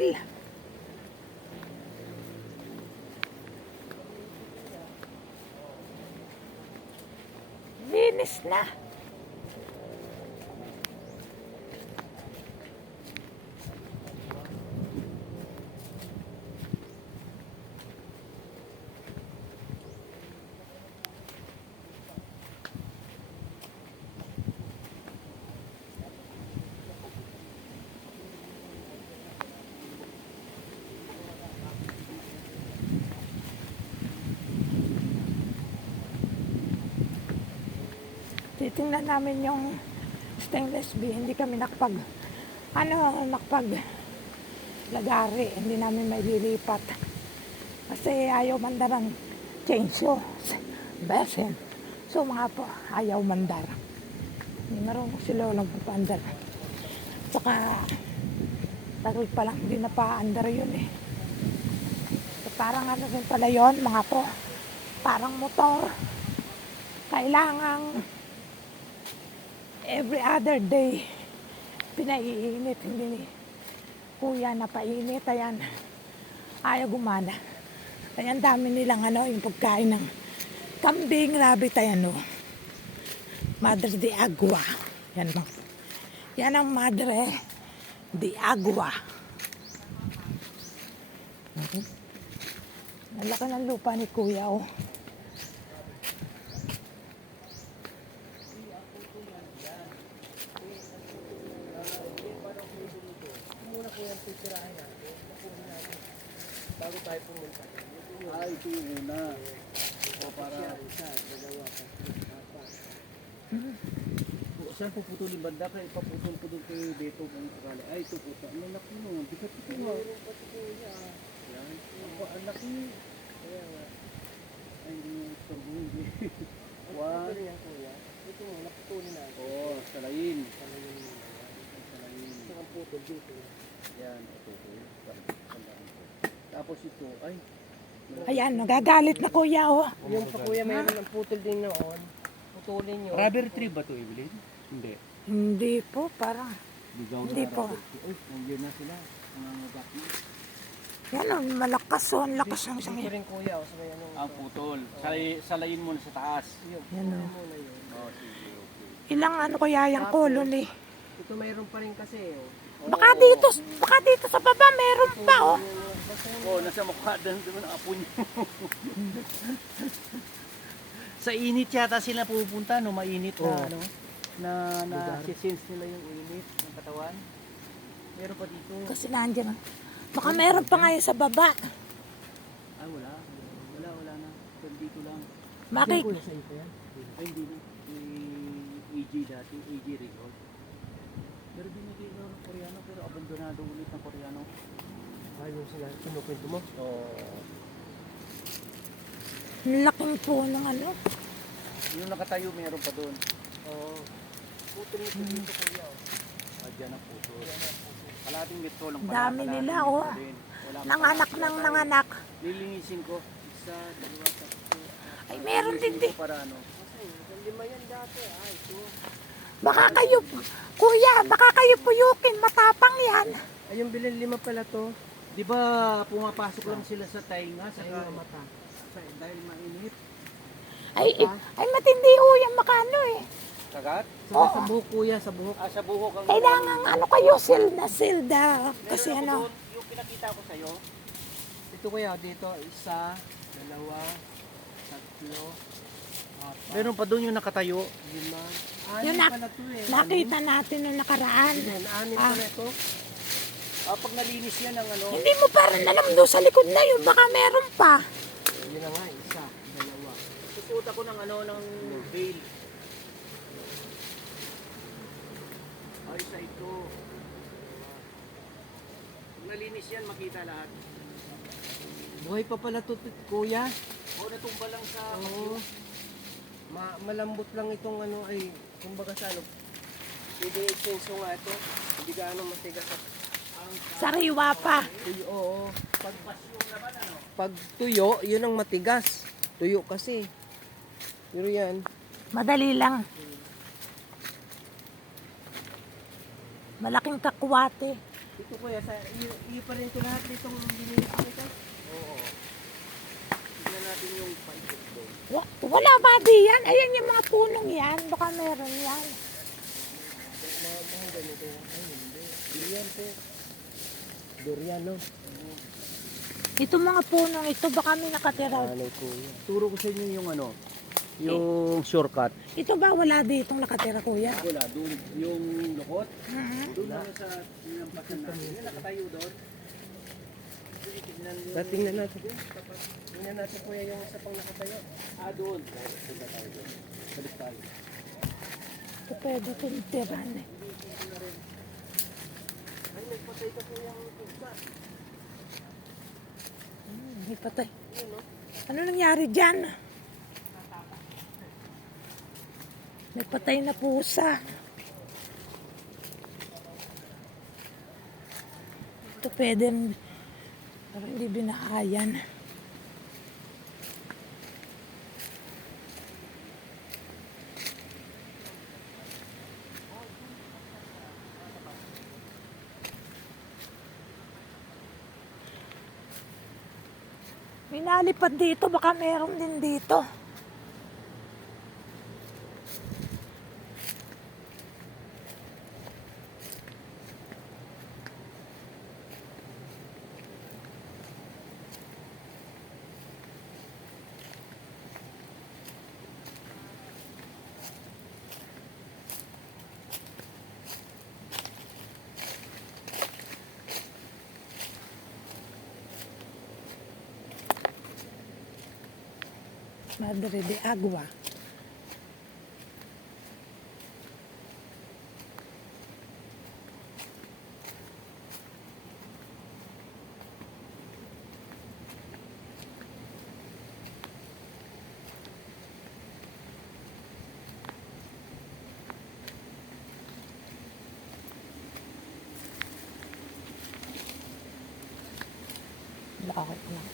sukal. Linis na. Titingnan namin yung stainless B. Hindi kami nakapag, ano, nakapag lagari. Hindi namin may lilipat. Kasi ayaw mandar ang chainsaw. Besen. So mga po, ayaw mandar. Hindi marunong si Lolo magpapandar. Saka, tagal pa lang, hindi na pa-andar yun eh. So, parang ano rin pala yun, mga po. Parang motor. Kailangang every other day pinaiinit hindi ni kuya na painit. Ayan ayaw gumana. Ayan dami nilang ano yung pagkain ng kambing rabbit ayan o madre de agua. Yan mo yan ang madre de agua. Mhm. ang laki ng lupa ni kuya oh Ay, ito yung una. O para... Saan puputulin banda? Kaya ipaputol ko doon kay Beto kung sakali. Ay, ito puta. Ang laki mo. Bigat ito mo. Yan. Ako, ang laki. Kaya. Ay, hindi mo istorbohin. One. Ito mo, naputunin na. Oo, salayin. Salayin. Salayin. Ito ang putol dito. Yan. Ito. ito. Ko. Tapos ito. Ay. ayan nagagalit na kuya oh Yung sa kuya mayroon ng putol din noon. Putulin nyo. Rubber tree ba ito, Evelyn? Hindi. hindi po parang Ligaw Hindi na po. Uy, nandiyan na sila. Mga ngagak na. Yan ang malakas oh, ang lakas ng isang Dito rin kuya. O, sa may anong... Ang putol. Salay, salayin mo na sa taas. Yun, Yan, putulin oh. muna yun. Oh, sige, okay. Ilang ano kaya yung colony? Ito mayroon pa rin kasi. Oh. Baka dito, baka dito sa baba meron pa oh. Oh, nasa mukha doon doon ang apo niyo. sa init yata sila pupunta, no? Mainit na, Oo. ano? Na, na Lugar. sense nila yung init ng katawan. Meron pa dito. Kasi nandiyan. ah. Baka meron pa ngayon sa baba. Ay, wala. Wala, wala na. Pero dito lang. Yan. Ay, hindi na. May AG dati, AG Resort. Pero binigay ng Koreano, pero abandonado ulit ng Koreano. Ayun sila. Kinukwento mo. Oo. Ang laking po ng ano. Yung nakatayo, meron pa doon. Oo. Putol nito dito kuya. oh. Ah, dyan ang puso. Kalating metro lang pala. Dami kalating nila, oh. din. Nanganak pala. ng nanganak. Lilinisin ko. Isa, dalawa, tatlo. Ay, meron din Lilinisin di. ko para ano. Lima yan dati. Ay, ito. Baka kayo, kuya, baka kayo puyukin. Matapang yan. Ay, yung bilin lima pala to. Di ba pumapasok lang sila sa tainga sa yung mata. sa, dahil mainit? Ay, ay, ay matindi ho yan makano eh. Kagat? Saka sa buhok kuya, sa buhok. Ah, sa buhok ang... Kailangan ano kayo, silda, silda. Meron Kasi ako ano, doon, yung pinakita ko sa'yo, Ito kuya, dito, isa, dalawa, tatlo, apat, meron pa doon yung nakatayo. lima. Yun Anim na- pala to eh. nakita natin nung nakaraan. Anim, anim Ah. pala ito. Ah, pag nalinis yan ang ano, Hindi mo pa rin alam doon sa likod na yun. Baka meron pa. Yun na nga, isa, dalawa. susuot ako ng ano, ng veil. Ay, sa ito. Pag nalinis yan, makita lahat. Buhay pa pala to, kuya. O, natumba lang sa... Oo. Ma malambot lang itong ano ay, kumbaga sa ano, pwede extenso nga ito. Hindi ka ano matigas at Sariwa pa. tuyo. Oo. Pag, ano? pag tuyo, yun ang matigas. Tuyo kasi. Pero yan, Madali lang. Malaking kakwate. Ito kuya, sa, iyo, iyo pa rin ito lahat ditong binili ko nito. Oo. Tignan natin yung paikot doon. Wa- Wala ba di yan? Ayan yung mga punong yan. Baka meron yan. Mga, mga ganito. Ay, hindi. Durian po. Durian, no? Ito mga punong ito, baka may nakatira. Ano kuya? Turo ko sa inyo yung ano, yung shortcut. Ito ba wala ditong nakatira, kuya? Wala, doon yung lukot. Mhm. Doon na sa sinampasan natin. Yung nakatayo doon. Sige, tignan yung... Sa tingnan natin. Tingnan natin kuya yung isa pang nakatayo. Ah, doon. Punta tayo doon. Balik tayo. Ito pwede itong tiran eh. Ay, nagpatay ka kuya ang tugsa. Hmm, May patay. Ano nangyari dyan? May patay na pusa. Ito pwede hindi binaayan. May nalipad dito, baka meron din dito. Madre de Agua. Bakit lang?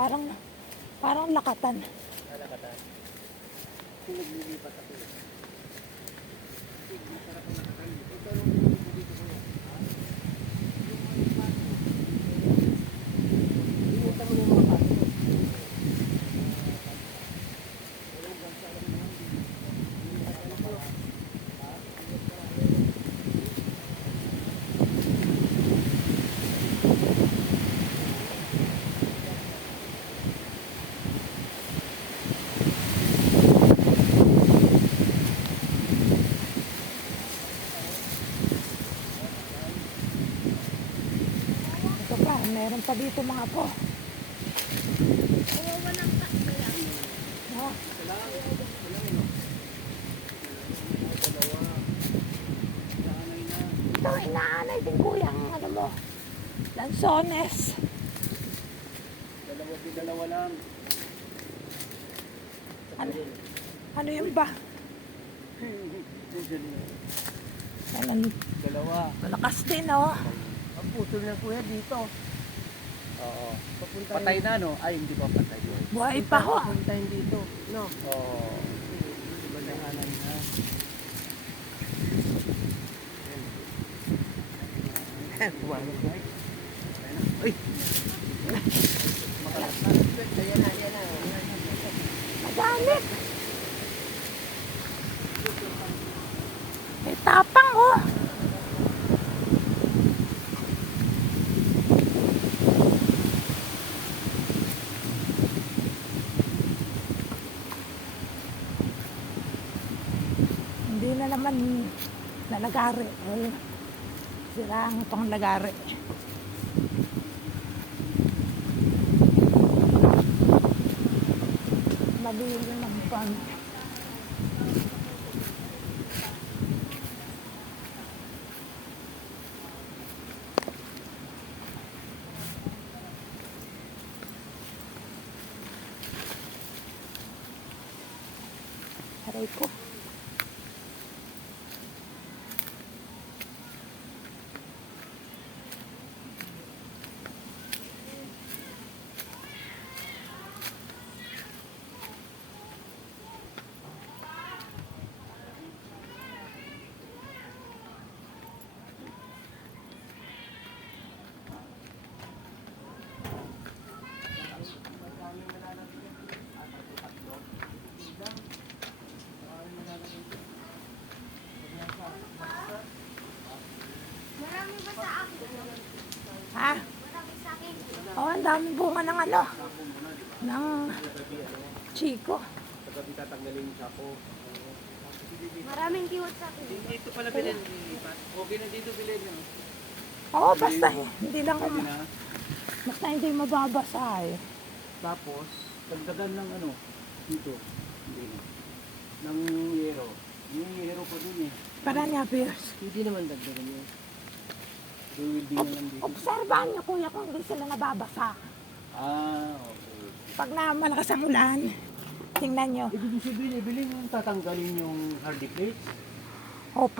Parang, parang lakatan. Kung naglilipat ako. Ito pa, pa dito mga po. No? Ito, inaanay din kuya ang ano mo. Lansones. Dalawa, dalawa lang. Ano, ano yun ba? Ano, Dalawa. malakas din, oh. Ang putol na kuya dito. Oo. Papunta Patay na, no? Ay, hindi pa patay yun. Buhay pa ho. Papuntahin dito. No. Oo. Banahanan na. Buwan. Ay! naman na lagari. Eh, sira ang itong lagari. Mabili ng pan. Daming bunga ng ano. Ng chiko. Maraming kiwat sa akin. Dito pala pinalilipat. Okay na dito bilhin. Oo, basta eh. Hindi lang, na. basta hindi mababasa eh. Tapos, dagdagan ng ano, dito. Hindi na. Ng yero. Yung yero pa dun eh. Para niya, Pierce. Hindi naman dagdagan yun. Rebuilding na lang dito. Obserbahan niyo kuya kung hindi sila nababasa. Ah, okay. Pag na malakas ang ulan, tingnan niyo. Ibig sabihin, yung tatanggalin yung hardy plates.